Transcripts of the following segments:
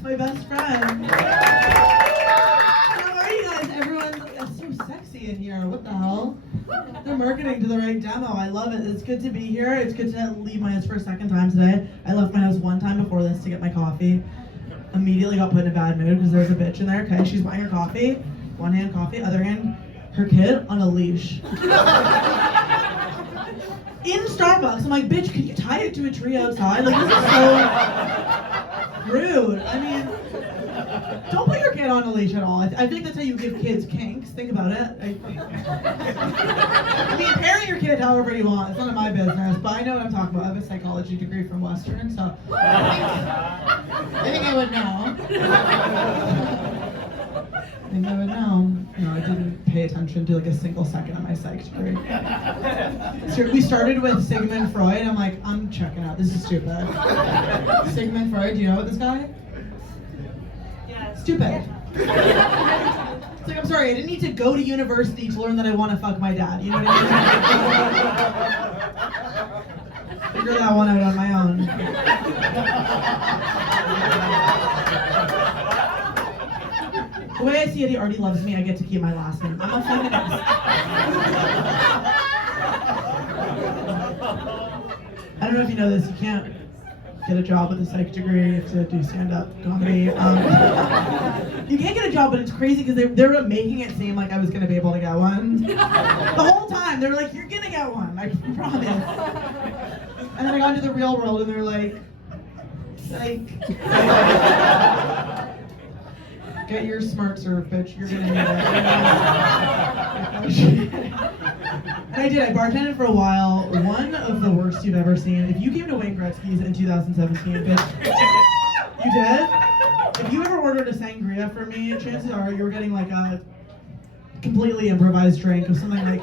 It's my best friend. How are you guys? Everyone's so sexy in here. What the hell? They're marketing to the right demo. I love it. It's good to be here. It's good to leave my house for a second time today. I left my house one time before this to get my coffee. Immediately got put in a bad mood because there's a bitch in there. Okay, she's buying her coffee. One hand coffee, other hand her kid on a leash. In Starbucks, I'm like, bitch, could you tie it to a tree outside? Like, this is so rude. I mean, don't put your kid on a leash at all. I think that's how you give kids kinks. Think about it. I mean, parent your kid however you want. It's none of my business, but I know what I'm talking about. I have a psychology degree from Western, so I think I would know. I think I would know. No, I didn't pay attention to like a single second of my psych degree. So we started with Sigmund Freud. I'm like, I'm checking out. This is stupid. Sigmund Freud, do you know about this guy? Yeah. Stupid. It's like, I'm sorry, I didn't need to go to university to learn that I want to fuck my dad. You know what I mean? Figure that one out on my own. The way I see it, he already loves me. I get to keep my last name. I'm a feminist. I don't know if you know this. You can't get a job with a psych degree. You have to do stand-up comedy. You can't get a job, but it's crazy because they were making it seem like I was going to be able to get one. The whole time, they were like, you're going to get one. I promise. And then I got into the real world, and they're like, get your smart serve, bitch. You're gonna need it. And I did. I bartended for a while. One of the worst you've ever seen. If you came to Wayne Gretzky's in 2017, bitch, you did? If you ever ordered a sangria from me, chances are you were getting like a completely improvised drink of something like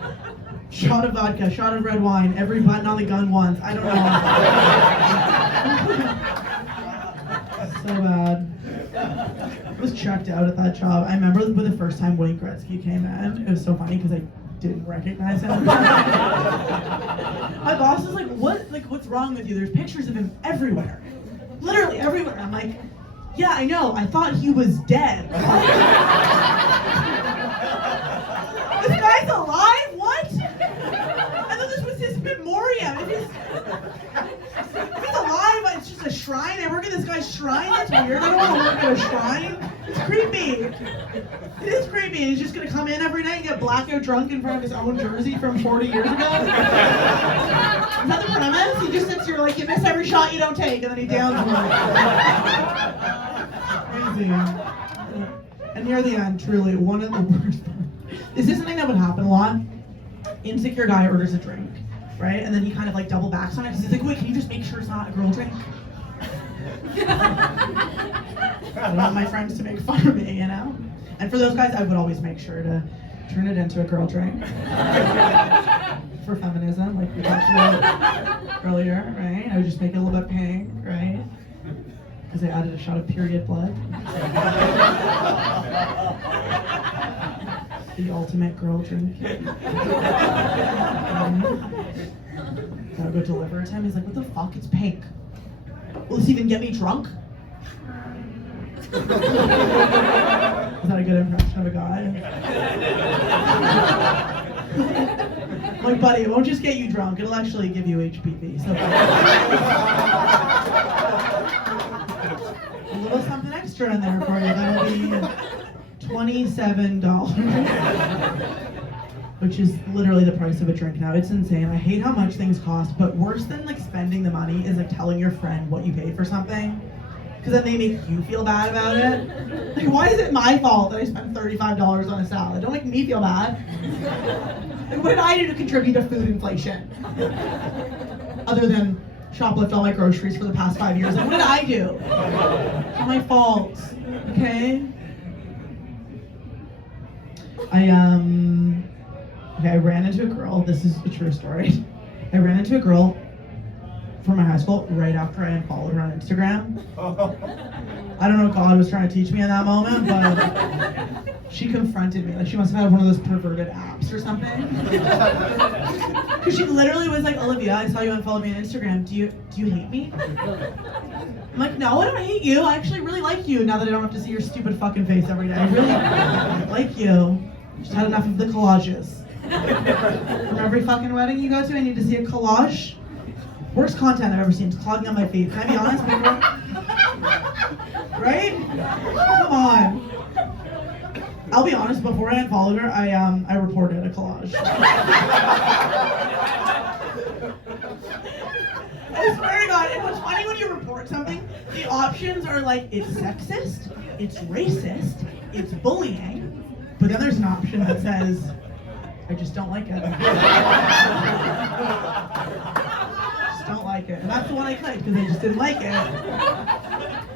shot of vodka, shot of red wine, every button on the gun once. I don't know. So bad. I was checked out at that job. I remember the first time Wayne Gretzky came in. It was so funny because I didn't recognize him. My boss was like, what's wrong with you? There's pictures of him everywhere. Literally everywhere. I'm like, yeah, I know. I thought he was dead. This guy's alive? What? I thought this was his memoriam. If he's alive, it's just a shrine. I work at this guy's shrine. That's weird. I don't want to work at a shrine. It's creepy. It is creepy. And he's just gonna come in every night and get blackout drunk in front of his own jersey from 40 years ago. Is that the premise? He just sits here like, you miss every shot you don't take, and then he downs one. Crazy. And near the end, truly, one of the worst. This is something that would happen a lot. Insecure guy orders a drink, right? And then he kind of like double backs on it because he's like, wait, can you just make sure it's not a girl drink? I don't want my friends to make fun of me, you know? And for those guys, I would always make sure to turn it into a girl drink. For feminism, like we talked about earlier, right? I would just make it a little bit pink, right? Because I added a shot of period blood. The ultimate girl drink. I would go deliver it to him. He's like, what the fuck? It's pink. Will this even get me drunk? Is that a good impression of a guy? I'm like, buddy, it won't just get you drunk. It'll actually give you HPV. So a little something extra in there for you. That'll be $27, which is literally the price of a drink now. It's insane. I hate how much things cost, but worse than like spending the money is like telling your friend what you paid for something, because then they make you feel bad about it. Like, why is it my fault that I spent $35 on a salad? Don't make me feel bad. Like, what did I do to contribute to food inflation? Other than shoplift all my groceries for the past 5 years. Like, what did I do? It's not my fault, okay? I ran into a girl. This is a true story. I ran into a girl from my high school right after I unfollowed her on Instagram. I don't know what God was trying to teach me in that moment, but she confronted me. Like she must have had one of those perverted apps or something. Because she literally was like, Olivia, I saw you unfollow me on Instagram. Do you hate me? I'm like, no, I don't hate you. I actually really like you now that I don't have to see your stupid fucking face every day. I really like you. Just had enough of the collages. From every fucking wedding you go to, I need to see a collage. Worst content I've ever seen. It's clogging on my feed. Can I be honest, people? Right? Come on. I'll be honest, before I unfollowed her, I reported a collage. I swear to God, and what's funny when you report something, the options are like, it's sexist, it's racist, it's bullying, but then there's an option that says, I just don't like it. Just don't like it. And that's the one I clicked, because I just didn't like it.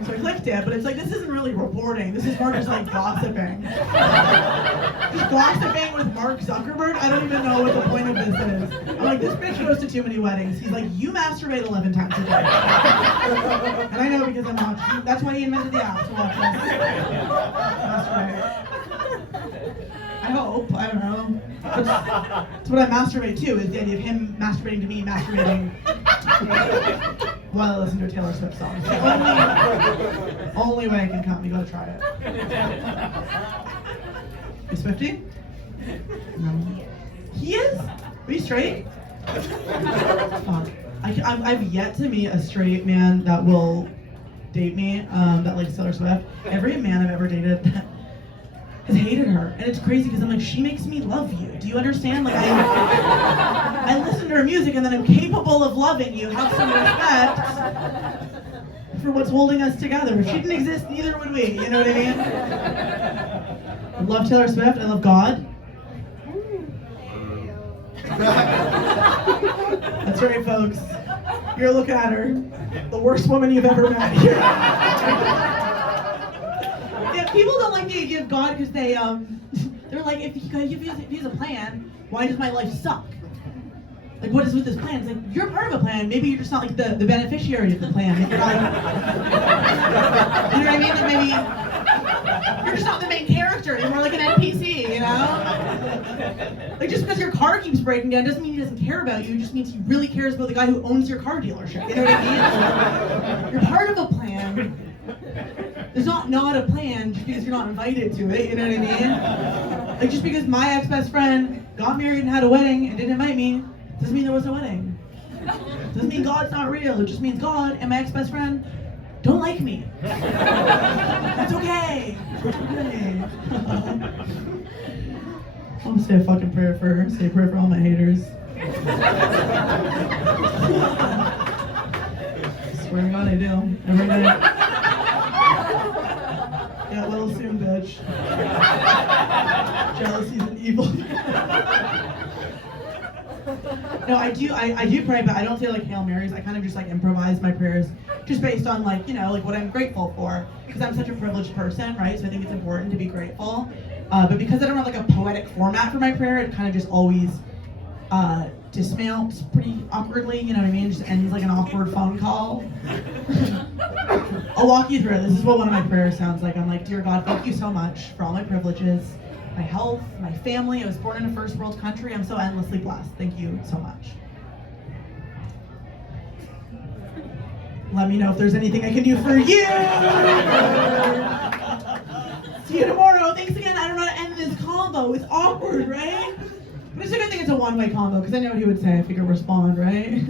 So I clicked it, but it's like, this isn't really reporting. This is more just like gossiping. Just gossiping with Mark Zuckerberg? I don't even know what the point of this is. I'm like, this bitch goes to too many weddings. He's like, you masturbate 11 times a day. And I know because I'm watching. That's why he invented the app, to watch this. Masturbate. I hope. I don't know. That's what I masturbate to, is the idea of him masturbating to me, masturbating while I listen to a Taylor Swift song. It's the only way I can come. You gotta try it. You Swiftie? No. He is? Are you straight? Fuck. I've yet to meet a straight man that will date me, that likes Taylor Swift. Every man I've ever dated has hated her, and it's crazy because I'm like, she makes me love you. Do you understand? Like I listen to her music, and then I'm capable of loving you. Have some respect for what's holding us together. If she didn't exist, neither would we. You know what I mean? I love Taylor Swift. I love God. That's right, folks. You're looking at her, the worst woman you've ever met. Yeah, people don't like the idea of God because they're like, if he has a plan, why does my life suck? Like, what is with this plan? It's like, you're part of a plan. Maybe you're just not like the beneficiary of the plan. You're not, you know what I mean? Like maybe you're just not the main character. You're more like an NPC, you know? Like just because your car keeps breaking down doesn't mean he doesn't care about you. It just means he really cares about the guy who owns your car dealership. You know what I mean? You're part of a plan. There's not a plan just because you're not invited to it, you know what I mean? Like just because my ex-best friend got married and had a wedding and didn't invite me, doesn't mean there was a wedding. Doesn't mean God's not real. It just means God and my ex-best friend don't like me. That's okay. It's okay. I'm gonna say a fucking prayer for her. Say a prayer for all my haters. Swear to God I do. Every night. Yeah, well soon, bitch. Jealousy's an evil. No, I do pray, but I don't say like Hail Marys. I kind of just like improvise my prayers just based on like, you know, like what I'm grateful for. Because I'm such a privileged person, right? So I think it's important to be grateful. But because I don't have like a poetic format for my prayer, it kind of just always dismounts pretty awkwardly, you know what I mean? It just ends like an awkward phone call. I'll walk you through it. This is what one of my prayers sounds like. I'm like, dear God, thank you so much for all my privileges, my health, my family. I was born in a first world country. I'm so endlessly blessed. Thank you so much. Let me know if there's anything I can do for you. See you tomorrow. Thanks again. I don't know how to end this combo. It's awkward, right? But it's a good thing it's a one-way combo, because I know what he would say if he could respond, right?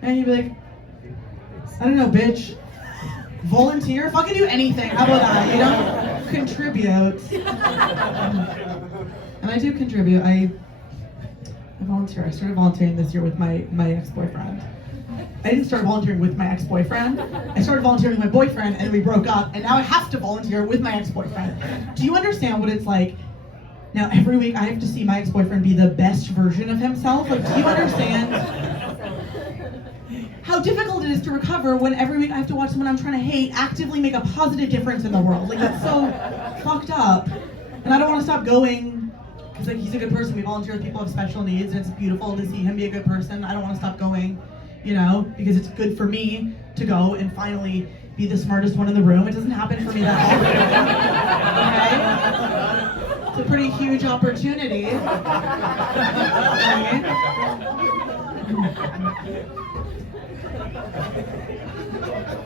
And he'd be like, I don't know, bitch. Volunteer? Fucking do anything. How about that? You know? Contribute. And I do contribute. I volunteer. I started volunteering this year with my ex-boyfriend. I didn't start volunteering with my ex-boyfriend. I started volunteering with my boyfriend, and we broke up, and now I have to volunteer with my ex-boyfriend. Do you understand what it's like? Now every week I have to see my ex-boyfriend be the best version of himself. Like, do you understand how difficult it is to recover when every week I have to watch someone I'm trying to hate actively make a positive difference in the world? Like, that's so fucked up. And I don't want to stop going, because like he's a good person. We volunteer with people who have special needs, and it's beautiful to see him be a good person. I don't want to stop going, you know, because it's good for me to go and finally be the smartest one in the room. It doesn't happen for me that often. Okay? It's a pretty huge opportunity. Okay?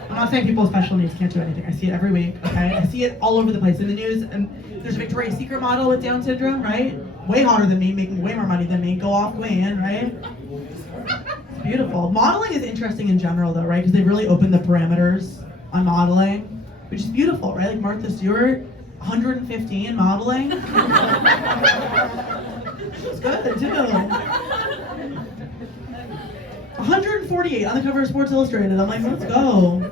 I'm not saying people with special needs can't do anything. I see it every week, okay? I see it all over the place in the news. And there's a Victoria's Secret model with Down syndrome, right? Way hotter than me, making way more money than me. Go off queen, right? It's beautiful. Modeling is interesting in general, though, right? Because they really open the parameters on modeling, which is beautiful, right? Like Martha Stewart, 115 modeling. It's good, too. 148 on the cover of Sports Illustrated. I'm like, let's go.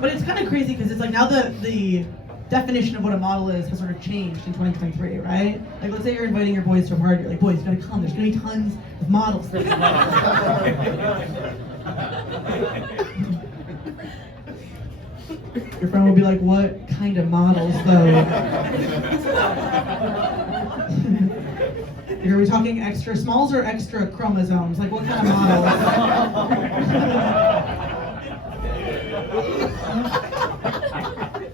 But it's kind of crazy because it's like now the definition of what a model is has sort of changed in 2023, right? Like, let's say you're inviting your boys to a party. You're like, boys, you gotta come. There's gonna be tons of models. Your friend will be like, what kind of models, though? Are we talking extra smalls or extra chromosomes? Like, what kind of models?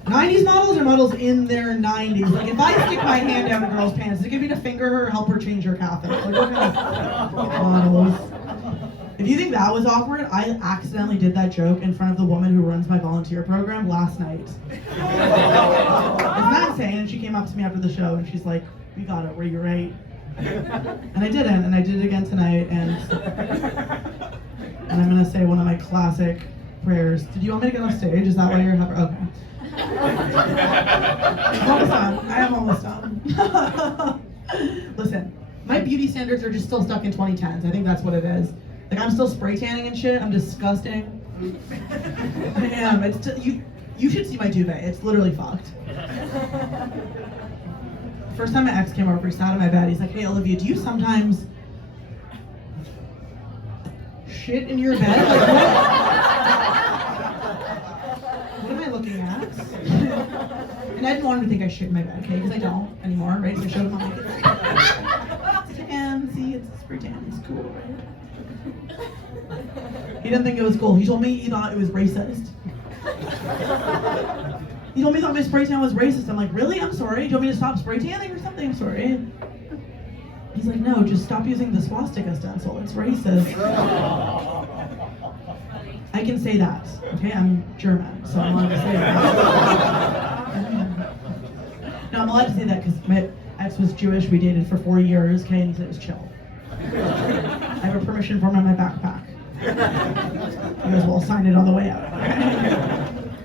90s models or models in their 90s? Like, if I stick my hand down a girl's pants, is it gonna be to finger her or help her change her catheter? Like, what kind of models? If you think that was awkward, I accidentally did that joke in front of the woman who runs my volunteer program last night. Isn't that insane? And she came up to me after the show and she's like, "We got it, were you right?" And I didn't, and I did it again tonight, and I'm gonna say one of my classic prayers. Did you want me to get off stage? Is that why you're okay. I'm almost done. I am almost done. Listen, my beauty standards are just still stuck in 2010s. I think that's what it is. Like, I'm still spray tanning and shit. I'm disgusting. I am. It's you should see my duvet. It's literally fucked. First time my ex came over, he sat on my bed. He's like, "Hey, Olivia, do you sometimes shit in your bed? Like, what am I looking at?" And I didn't want him to think I shit in my bed, okay? Because I don't anymore, right? So I showed him, I'm like, "It's tan, see, it's spray tan, it's cool, right?" He didn't think it was cool. He told me he thought it was racist. He told me he thought my spray tan was racist. I'm like, really? I'm sorry. Do you want me to stop spray tanning or something? I'm sorry. He's like, no, just stop using the swastika stencil. It's racist. I can say that, okay? I'm German, so I'm allowed to say that. No, I'm allowed to say that because my ex was Jewish. We dated for 4 years, okay? And he said it was chill. I have a permission form on my backpack. You guys will sign it on the way out.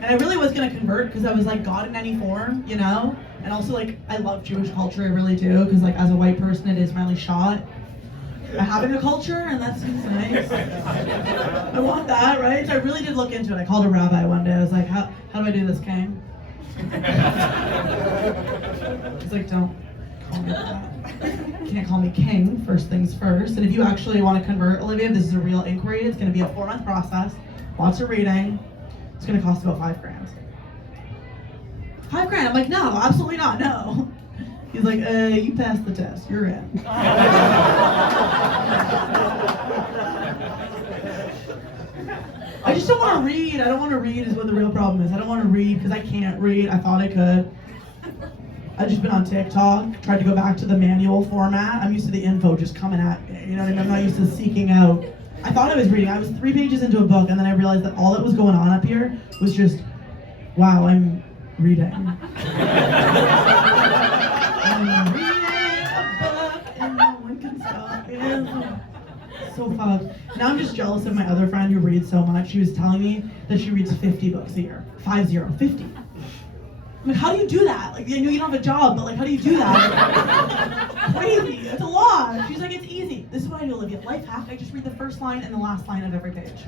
And I really was gonna convert because I was like, God in any form, you know? And also, like, I love Jewish culture, I really do, because like as a white person it is my only shot at having a culture, and that seems nice. I want that, right? So I really did look into it. I called a rabbi one day. I was like, how do I do this, King? He's like, don't call me that. You can't call me King, first things first. And if you actually want to convert, Olivia, this is a real inquiry. It's gonna be a 4-month process, lots of reading. It's gonna cost about $5 grand. $5 grand. I'm like, no, absolutely not, no. He's like, you passed the test, you're in. I just don't want to read. I don't want to read is what the real problem is. I don't want to read because I can't read. I thought I could. I've just been on TikTok, tried to go back to the manual format. I'm used to the info just coming at me, you know what I mean? I'm not used to seeking out. I thought I was reading. I was 3 pages into a book, and then I realized that all that was going on up here was just, wow, I'm reading. I'm reading a book, and no one can stop it. So fucked. Now I'm just jealous of my other friend who reads so much. She was telling me that she reads 50 books a year. 50. I'm like, how do you do that? Like, I know you don't have a job, but like, how do you do that? Crazy. It's a lot. She's like, it's easy. This is what I do, Olivia. Life hack. I just read the first line and the last line of every page.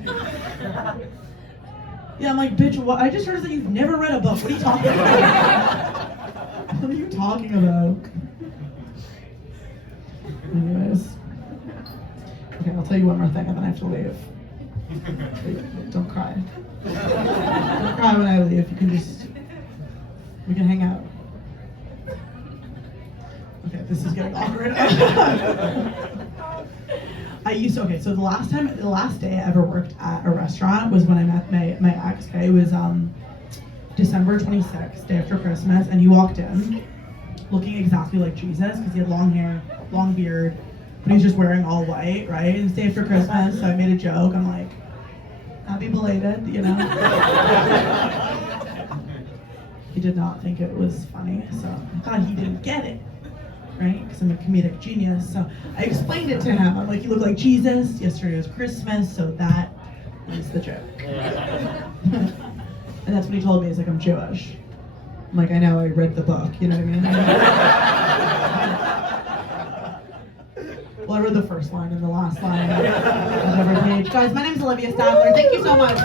Yeah, I'm like, bitch, what? I just heard that you've never read a book. What are you talking about? What are you talking about? Anyways. Okay, I'll tell you one more thing and then I have to leave. Don't cry. Don't cry when I leave. You can just... We can hang out. Okay, this is getting awkward. I used to, okay, so the last day I ever worked at a restaurant was when I met my ex, okay? It was December 26th, day after Christmas, and he walked in looking exactly like Jesus because he had long hair, long beard, but he was just wearing all white, right? And it's day after Christmas, so I made a joke. I'm like, happy belated, you know? He did not think it was funny, so I thought he didn't get it, right? Because I'm a comedic genius. So I explained it to him. I'm like, you look like Jesus. Yesterday was Christmas, so that is the joke. And that's when he told me, he's like, I'm Jewish. I'm like, I know, I read the book, you know what I mean? Well, I read the first line and the last line of every page. Guys, my name's Olivia Stadler. Thank you so much.